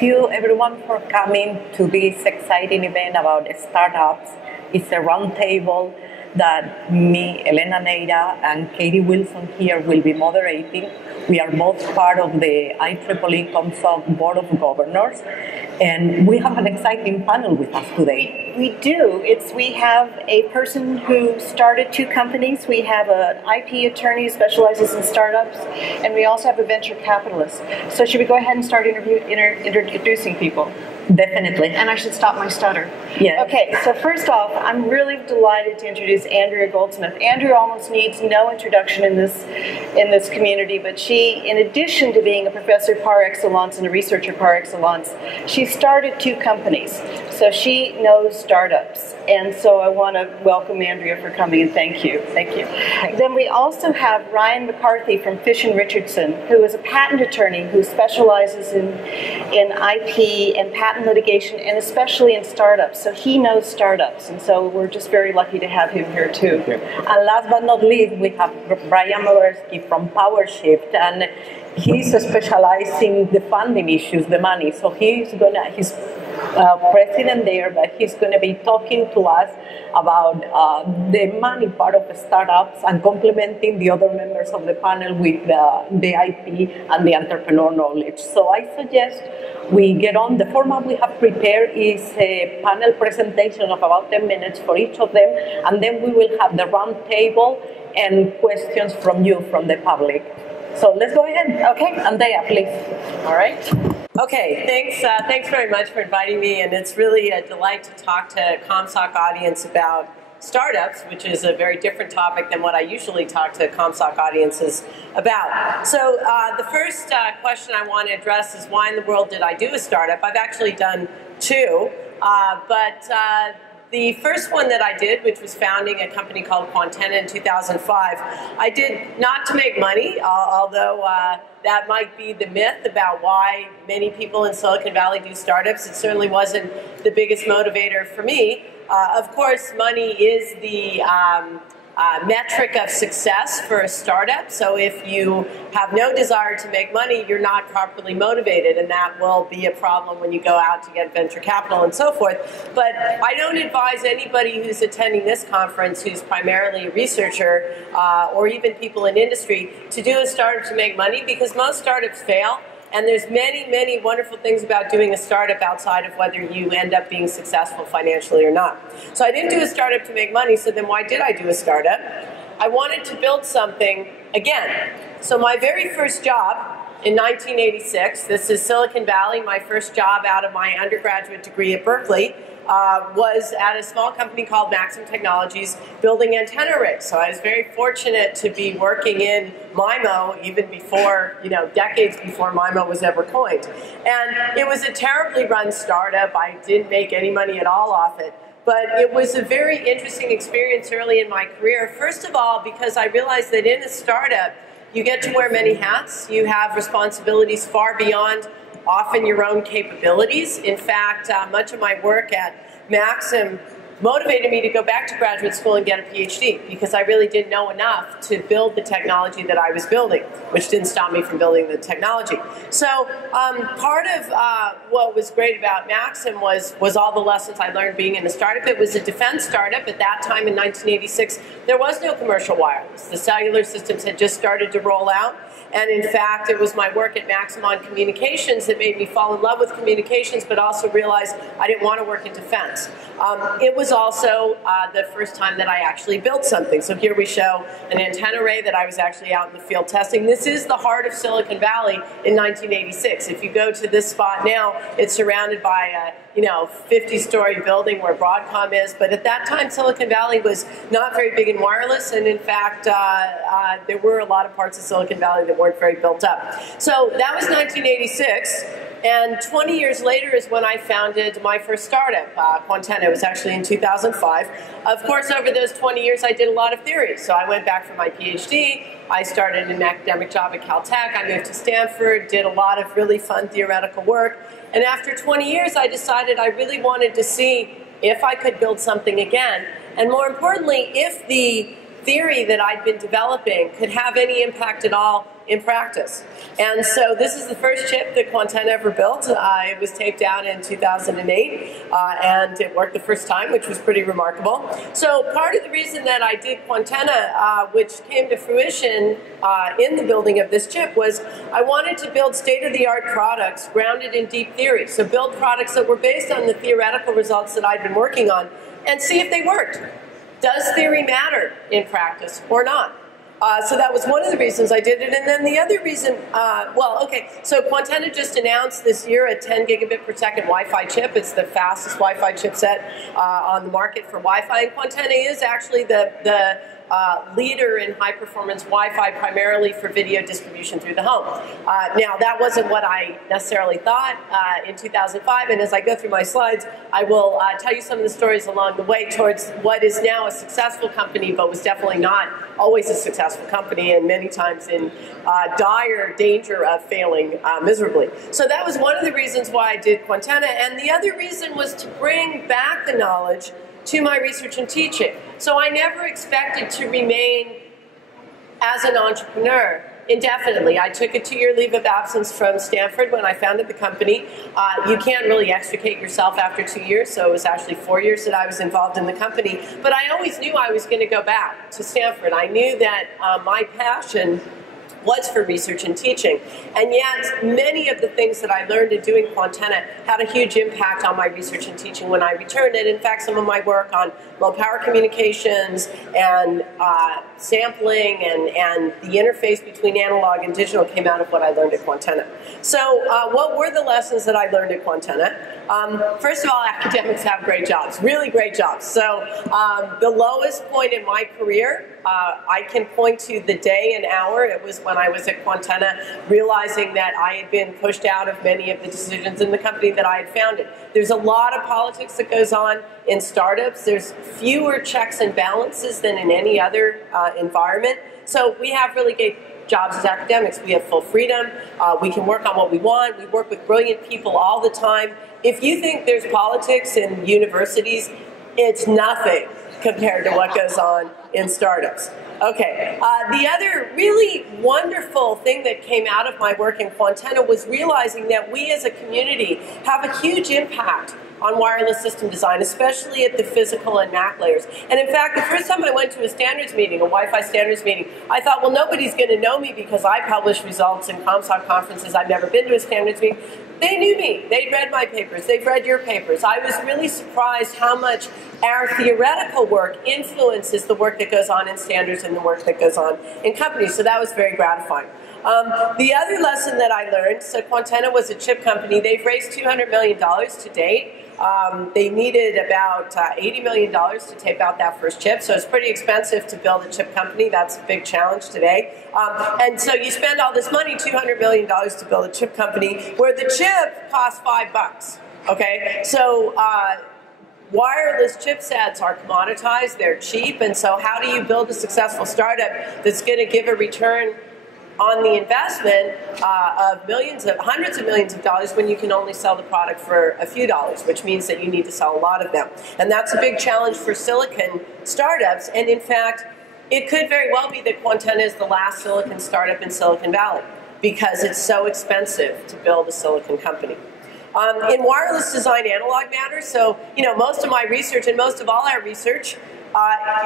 Thank you everyone for coming to this exciting event about startups. It's a roundtable that me, Elena Neira, and Katie Wilson here will be moderating. We are both part of the IEEE ComSoc Board of Governors, and we have an exciting panel with us today. We do. We have a person who started 2 companies. We have an IP attorney who specializes in startups, and we also have a venture capitalist. So should we go ahead and start introducing people? Definitely. And I should stop my stutter. Yeah. Okay, so first off, I'm really delighted to introduce Andrea Goldsmith. Andrea almost needs no introduction in this community, but she, in addition to being a professor par excellence and a researcher par excellence, she started 2 companies. So she knows startups. And so I want to welcome Andrea for coming and thank you. Thank you. Then we also have Ryan McCarthy from Fish & Richardson, who is a patent attorney who specializes in IP and patent litigation, and especially in startups. So he knows startups, and so we're just very lucky to have him here too. And last but not least, we have Brian Mowersky from PowerShift, and he's specializing the funding issues, the money. So he's president there, but he's going to be talking to us about the money part of the startups and complementing the other members of the panel with the IP and the entrepreneur knowledge. So I suggest we get on. The format we have prepared is a panel presentation of about 10 minutes for each of them, and then we will have the round table and questions from you, from the public. So let's go ahead. Okay, Andrea, please. All right. Okay, thanks very much for inviting me, and it's really a delight to talk to a ComSoc audience about startups, which is a very different topic than what I usually talk to ComSoc audiences about. So the first question I want to address is, why in the world did I do a startup? I've actually done 2, but the first one that I did, which was founding a company called Quantenna in 2005, I did not to make money, although that might be the myth about why many people in Silicon Valley do startups. It certainly wasn't the biggest motivator for me. Of course, money is the metric of success for a startup. So if you have no desire to make money, you're not properly motivated, and that will be a problem when you go out to get venture capital and so forth. But I don't advise anybody who's attending this conference who's primarily a researcher or even people in industry to do a startup to make money, because most startups fail. And there's many, many wonderful things about doing a startup outside of whether you end up being successful financially or not. So I didn't do a startup to make money, so then why did I do a startup? I wanted to build something again. So my very first job in 1986, this is Silicon Valley, my first job out of my undergraduate degree at Berkeley, was at a small company called Maxim Technologies building antenna rigs. So I was very fortunate to be working in MIMO even before, decades before MIMO was ever coined. And it was a terribly run startup. I didn't make any money at all off it. But it was a very interesting experience early in my career. First of all, because I realized that in a startup, you get to wear many hats. You have responsibilities far beyond often your own capabilities. In fact, much of my work at Maxim motivated me to go back to graduate school and get a PhD, because I really didn't know enough to build the technology that I was building, which didn't stop me from building the technology. So part of what was great about Maxim was all the lessons I learned being in a startup. It was a defense startup. At that time in 1986, there was no commercial wireless. The cellular systems had just started to roll out. And in fact, it was my work at Maxim on communications that made me fall in love with communications, but also realize I didn't want to work in defense. It was also the first time that I actually built something. So here we show an antenna array that I was actually out in the field testing. This is the heart of Silicon Valley in 1986. If you go to this spot now, it's surrounded by a 50-story building where Broadcom is. But at that time, Silicon Valley was not very big in wireless, and in fact, there were a lot of parts of Silicon Valley that weren't very built up. So that was 1986. And 20 years later is when I founded my first startup, Quantenna. It was actually in 2005. Of course, over those 20 years, I did a lot of theory. So I went back for my PhD. I started an academic job at Caltech. I moved to Stanford, did a lot of really fun theoretical work. And after 20 years, I decided I really wanted to see if I could build something again. And more importantly, if the theory that I'd been developing could have any impact at all in practice. And so this is the first chip that Quantenna ever built. It was taped out in 2008, and it worked the first time, which was pretty remarkable. So part of the reason that I did Quantenna, which came to fruition in the building of this chip, was I wanted to build state-of-the-art products grounded in deep theory. So build products that were based on the theoretical results that I'd been working on and see if they worked. Does theory matter in practice or not? So that was one of the reasons I did it. And then the other reason, so Quantenna just announced this year a 10 gigabit per second Wi-Fi chip. It's the fastest Wi-Fi chipset on the market for Wi-Fi. And Quantenna is actually the leader in high-performance Wi-Fi, primarily for video distribution through the home. Now, that wasn't what I necessarily thought in 2005, and as I go through my slides, I will tell you some of the stories along the way towards what is now a successful company, but was definitely not always a successful company, and many times in dire danger of failing miserably. So that was one of the reasons why I did Quantenna, and the other reason was to bring back the knowledge to my research and teaching. So I never expected to remain as an entrepreneur indefinitely. I took a 2-year leave of absence from Stanford when I founded the company. You can't really extricate yourself after 2 years, so it was actually 4 years that I was involved in the company. But I always knew I was going to go back to Stanford. I knew that my passion was for research and teaching. And yet, many of the things that I learned in doing Quantenna had a huge impact on my research and teaching when I returned. And in fact, some of my work on low power communications and sampling and the interface between analog and digital came out of what I learned at Quantenna. So what were the lessons that I learned at Quantenna? First of all, academics have great jobs, really great jobs. So the lowest point in my career, I can point to the day and hour. It was when I was at Quantenna, realizing that I had been pushed out of many of the decisions in the company that I had founded. There's a lot of politics that goes on in startups. There's fewer checks and balances than in any other environment. So we have really great jobs as academics. We have full freedom. We can work on what we want. We work with brilliant people all the time. If you think there's politics in universities, it's nothing compared to what goes on in startups. Okay, the other really wonderful thing that came out of my work in Quantenna was realizing that we as a community have a huge impact on wireless system design, especially at the physical and MAC layers. And in fact, the first time I went to a standards meeting, a Wi-Fi standards meeting, I thought, well, nobody's going to know me because I publish results in ComSoc conferences. I've never been to a standards meeting. They knew me. They'd read my papers. They've read your papers. I was really surprised how much our theoretical work influences the work that goes on in standards and the work that goes on in companies. So that was very gratifying. The other lesson that I learned, so Quantenna was a chip company. They've raised $200 million to date. They needed about $80 million to tape out that first chip, so it's pretty expensive to build a chip company. That's a big challenge today. And so you spend all this money, $200 million to build a chip company, where the chip costs $5. Okay, so wireless chipsets are commoditized, they're cheap, and so how do you build a successful startup that's going to give a return on the investment of hundreds of millions of dollars when you can only sell the product for a few dollars, which means that you need to sell a lot of them. And that's a big challenge for silicon startups. And in fact, it could very well be that Quantenna is the last silicon startup in Silicon Valley because it's so expensive to build a silicon company. In wireless design, analog matters. So, you know, most of my research and most of all our research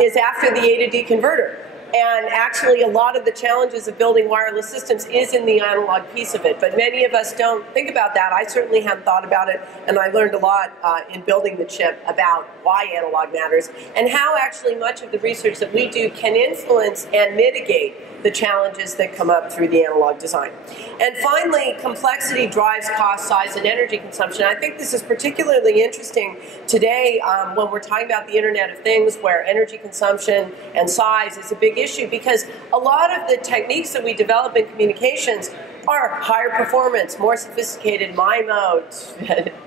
is after the A to D converter. And actually, a lot of the challenges of building wireless systems is in the analog piece of it. But many of us don't think about that. I certainly hadn't thought about it, and I learned a lot in building the chip about why analog matters and how actually much of the research that we do can influence and mitigate the challenges that come up through the analog design. And finally, complexity drives cost, size, and energy consumption. I think this is particularly interesting today when we're talking about the Internet of Things, where energy consumption and size is a big issue, because a lot of the techniques that we develop in communications are higher performance, more sophisticated MIMO,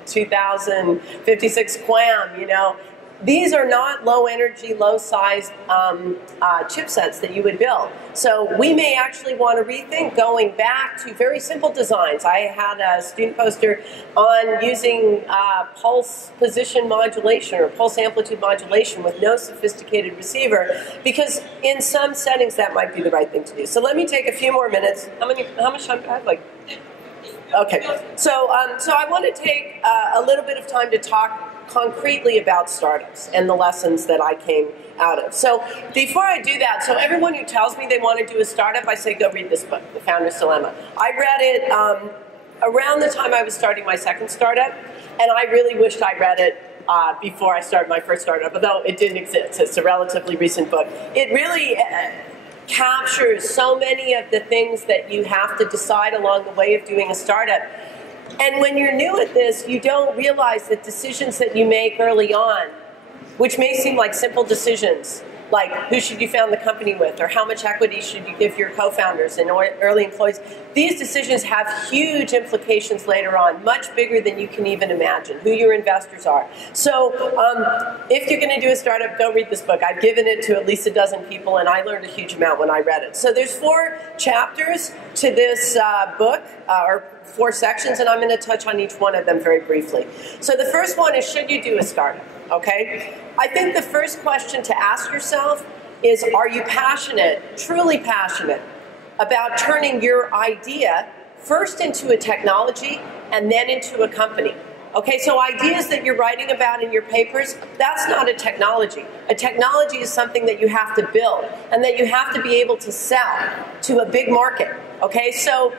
2056 QAM, you know. these are not low energy, low size chipsets that you would build. So we may actually want to rethink going back to very simple designs. I had a student poster on using pulse position modulation or pulse amplitude modulation with no sophisticated receiver, because in some settings that might be the right thing to do. So let me take a few more minutes. How much time do I have? Like, okay. So I want to take a little bit of time to talk concretely about startups and the lessons that I came out of. So before I do that, so everyone who tells me they want to do a startup, I say go read this book, The Founder's Dilemma. I read it around the time I was starting my second startup, and I really wished I read it before I started my first startup, although it didn't exist. It's a relatively recent book. It really captures so many of the things that you have to decide along the way of doing a startup. And when you're new at this, you don't realize that decisions that you make early on, which may seem like simple decisions, like who should you found the company with, or how much equity should you give your co-founders and early employees, these decisions have huge implications later on, much bigger than you can even imagine, who your investors are. So if you're going to do a startup, go read this book. I've given it to at least a dozen people, and I learned a huge amount when I read it. So there's 4 chapters to this book, or 4 sections, and I'm going to touch on each one of them very briefly. So the first one is, should you do a startup? Okay? I think the first question to ask yourself is, are you passionate, truly passionate, about turning your idea first into a technology and then into a company? Okay, so ideas that you're writing about in your papers, that's not a technology. A technology is something that you have to build and that you have to be able to sell to a big market. Okay, so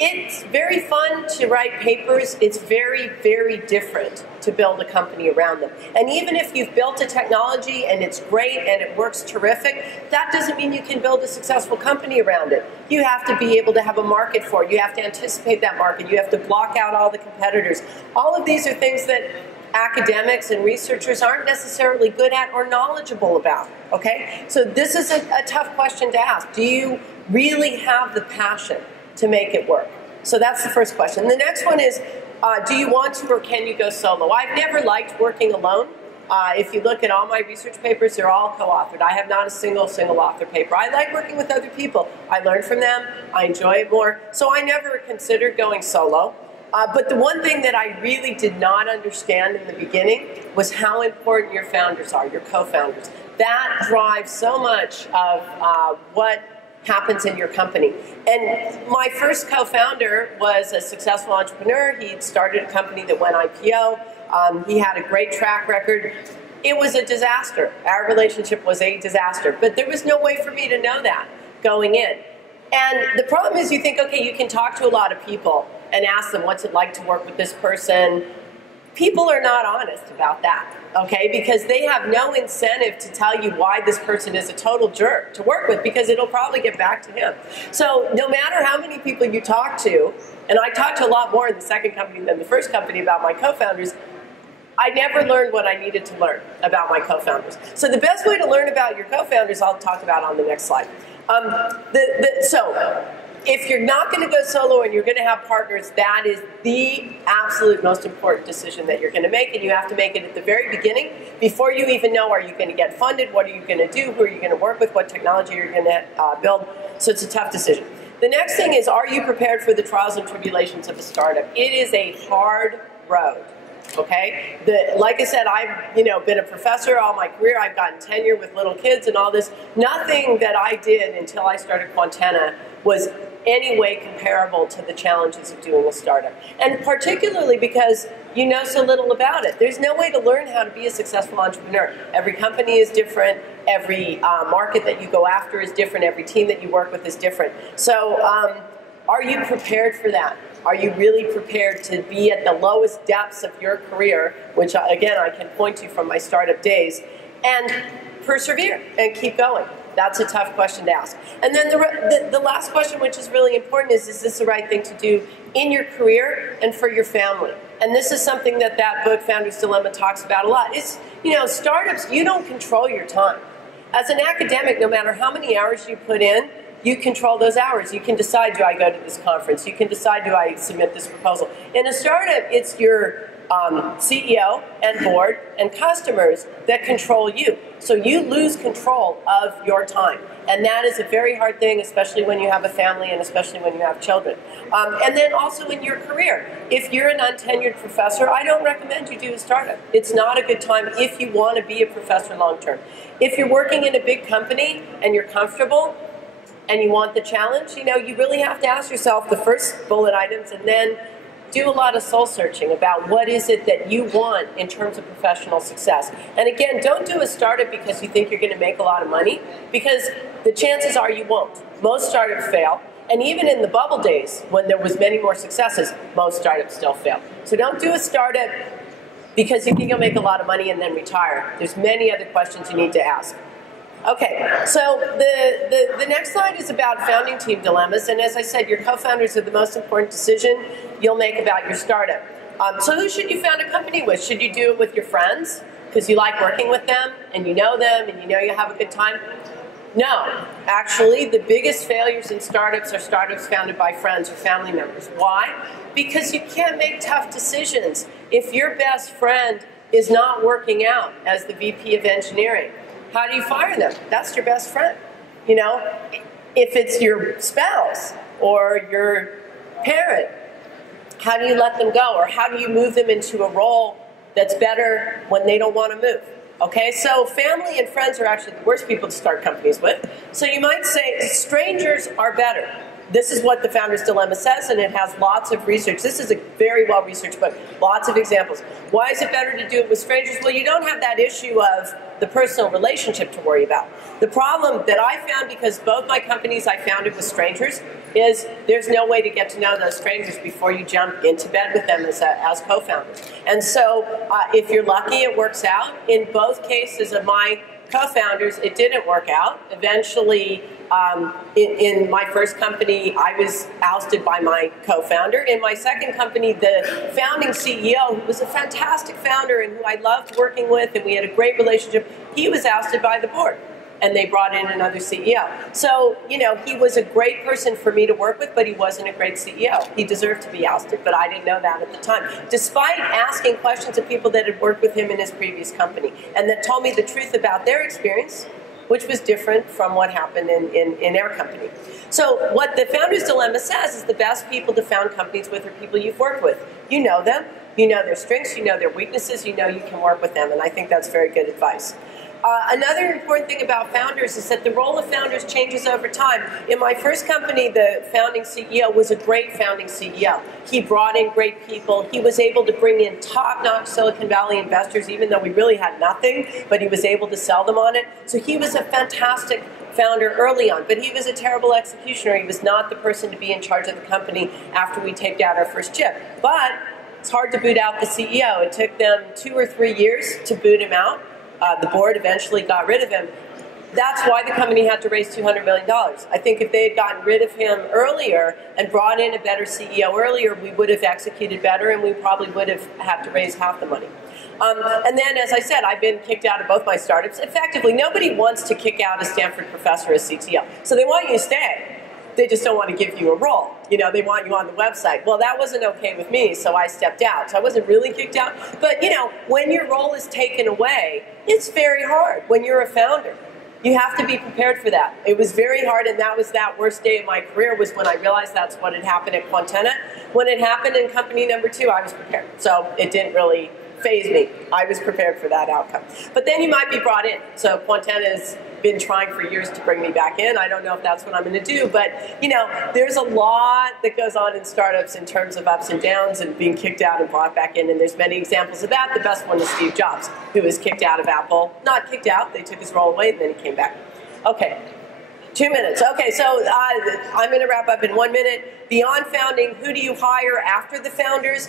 it's very fun to write papers. It's very, very different to build a company around them. And even if you've built a technology and it's great and it works terrific, that doesn't mean you can build a successful company around it. You have to be able to have a market for it. You have to anticipate that market. You have to block out all the competitors. All of these are things that academics and researchers aren't necessarily good at or knowledgeable about. Okay? So this is a tough question to ask. Do you really have the passion to make it work? So that's the first question. The next one is, do you want to or can you go solo? I've never liked working alone. If you look at all my research papers, they're all co-authored. I have not a single author paper. I like working with other people. I learn from them. I enjoy it more. So I never considered going solo. But the one thing that I really did not understand in the beginning was how important your founders are, your co-founders. That drives so much of what happens in your company. And my first co-founder was a successful entrepreneur. He started a company that went IPO. He had a great track record. It was a disaster. Our relationship was a disaster. But there was no way for me to know that going in. And the problem is, you think, okay, you can talk to a lot of people and ask them what's it like to work with this person. People are not honest about that, okay? Because they have no incentive to tell you why this person is a total jerk to work with, because it'll probably get back to him. So no matter how many people you talk to, and I talked to a lot more in the second company than the first company about my co-founders, I never learned what I needed to learn about my co-founders. So the best way to learn about your co-founders, I'll talk about on the next slide. So if you're not going to go solo and you're going to have partners, that is the absolute most important decision that you're going to make, and you have to make it at the very beginning, before you even know, are you going to get funded, what are you going to do, who are you going to work with, what technology you're going to build. So it's a tough decision. The next thing is, are you prepared for the trials and tribulations of a startup? It is a hard road. Okay, like I said, I've been a professor all my career. I've gotten tenure with little kids and all this. Nothing that I did until I started Quantenna was any way comparable to the challenges of doing a startup. And particularly because you know so little about it. There's no way to learn how to be a successful entrepreneur. Every company is different. Every market that you go after is different. Every team that you work with is different. So are you prepared for that? Are you really prepared to be at the lowest depths of your career, which, again, I can point to from my startup days, and persevere and keep going? That's a tough question to ask. And then the last question, which is really important, is this the right thing to do in your career and for your family? And this is something that book, Founder's Dilemma, talks about a lot. It's, startups, you don't control your time. As an academic, no matter how many hours you put in, you control those hours. You can decide, do I go to this conference? You can decide, do I submit this proposal? In a startup, it's your CEO and board and customers that control you. So you lose control of your time. And that is a very hard thing, especially when you have a family and especially when you have children. And then also in your career. If you're an untenured professor, I don't recommend you do a startup. It's not a good time if you want to be a professor long term. If you're working in a big company and you're comfortable and you want the challenge, you really have to ask yourself the first bullet items and then do a lot of soul searching about what is it that you want in terms of professional success. And again, don't do a startup because you think you're going to make a lot of money, because the chances are you won't. Most startups fail. And even in the bubble days, when there was many more successes, most startups still fail. So don't do a startup because you think you'll make a lot of money and then retire. There's many other questions you need to ask. Okay, so the next slide is about founding team dilemmas, and as I said, your co-founders are the most important decision you'll make about your startup. So who should you found a company with? Should you do it with your friends because you like working with them and you know them and you know you have a good time? No, actually, the biggest failures in startups are startups founded by friends or family members. Why? Because you can't make tough decisions. If your best friend is not working out as the VP of engineering, how do you fire them? That's your best friend. If it's your spouse or your parent, how do you let them go? Or how do you move them into a role that's better when they don't want to move? Okay, so family and friends are actually the worst people to start companies with. So you might say strangers are better. This is what the Founder's Dilemma says, and it has lots of research. This is a very well-researched book, lots of examples. Why is it better to do it with strangers? Well, you don't have that issue of the personal relationship to worry about. The problem that I found, because both my companies I founded with strangers, is there's no way to get to know those strangers before you jump into bed with them as co-founders. And so if you're lucky, it works out. In both cases of my co-founders, it didn't work out. Eventually, in my first company, I was ousted by my co-founder. In my second company, the founding CEO, who was a fantastic founder and who I loved working with, and we had a great relationship, he was ousted by the board. And they brought in another CEO. So, he was a great person for me to work with, but he wasn't a great CEO. He deserved to be ousted, but I didn't know that at the time. Despite asking questions of people that had worked with him in his previous company, and that told me the truth about their experience, which was different from what happened in our company. So what the Founder's Dilemma says is the best people to found companies with are people you've worked with. You know them, you know their strengths, you know their weaknesses, you know you can work with them, and I think that's very good advice. Another important thing about founders is that the role of founders changes over time. In my first company, the founding CEO was a great founding CEO. He brought in great people. He was able to bring in top-notch Silicon Valley investors, even though we really had nothing, but he was able to sell them on it. So he was a fantastic founder early on, but he was a terrible executioner. He was not the person to be in charge of the company after we taped out our first chip. But it's hard to boot out the CEO. It took them 2 or 3 years to boot him out. The board eventually got rid of him. That's why the company had to raise $200 million. I think if they had gotten rid of him earlier and brought in a better CEO earlier, we would have executed better and we probably would have had to raise half the money. And then, as I said, I've been kicked out of both my startups. Effectively, nobody wants to kick out a Stanford professor as CTO. So they want you to stay. They just don't want to give you a role. They want you on the website. Well, that wasn't okay with me, so I stepped out. So I wasn't really kicked out. But, when your role is taken away, it's very hard when you're a founder. You have to be prepared for that. It was very hard, and that was that worst day of my career was when I realized that's what had happened at Quantenna. When it happened in company number 2, I was prepared. So it didn't really faze me. I was prepared for that outcome. But then you might be brought in. So Quantenna's been trying for years to bring me back in. I don't know if that's what I'm going to do, but there's a lot that goes on in startups in terms of ups and downs and being kicked out and brought back in, and there's many examples of that. The best one is Steve Jobs, who was kicked out of Apple. Not kicked out, they took his role away and then he came back. Okay, 2 minutes. Okay, so I'm going to wrap up in 1 minute. Beyond founding, who do you hire after the founders?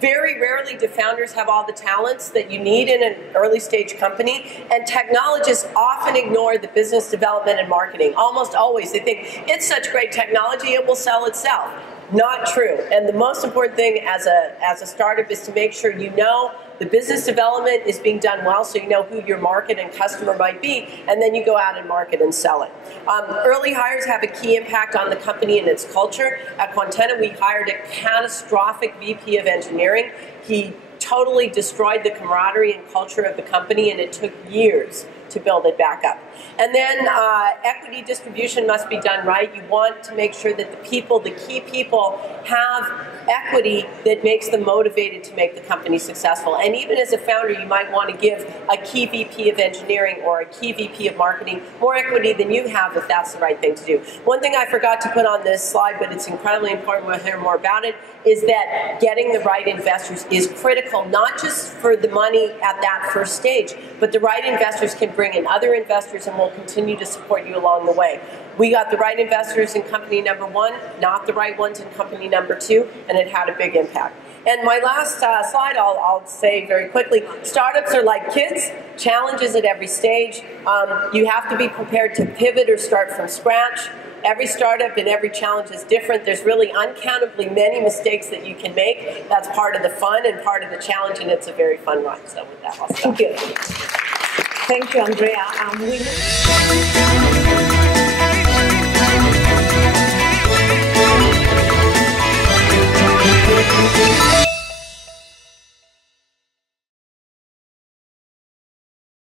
Very rarely do founders have all the talents that you need in an early stage company, and technologists often ignore the business development and marketing. Almost always. They think, it's such great technology, it will sell itself. Not true. And the most important thing as a startup is to make sure you know the business development is being done well, so you know who your market and customer might be, and then you go out and market and sell it. Early hires have a key impact on the company and its culture. At Quantenna, we hired a catastrophic VP of engineering. He totally destroyed the camaraderie and culture of the company, and it took years to build it back up. And then equity distribution must be done right. You want to make sure that the people, the key people, have equity that makes them motivated to make the company successful. And even as a founder, you might want to give a key VP of engineering or a key VP of marketing more equity than you have if that's the right thing to do. One thing I forgot to put on this slide, but it's incredibly important, we'll hear more about it, is that getting the right investors is critical, not just for the money at that first stage, but the right investors can bring in other investors and will continue to support you along the way. We got the right investors in company number 1, not the right ones in company number 2, and it had a big impact. And my last slide, I'll say very quickly, startups are like kids, challenges at every stage. You have to be prepared to pivot or start from scratch. Every startup and every challenge is different. There's really uncountably many mistakes that you can make. That's part of the fun and part of the challenge, and it's a very fun ride. So with that, I'll stop. Thank you. Thank you, Andrea.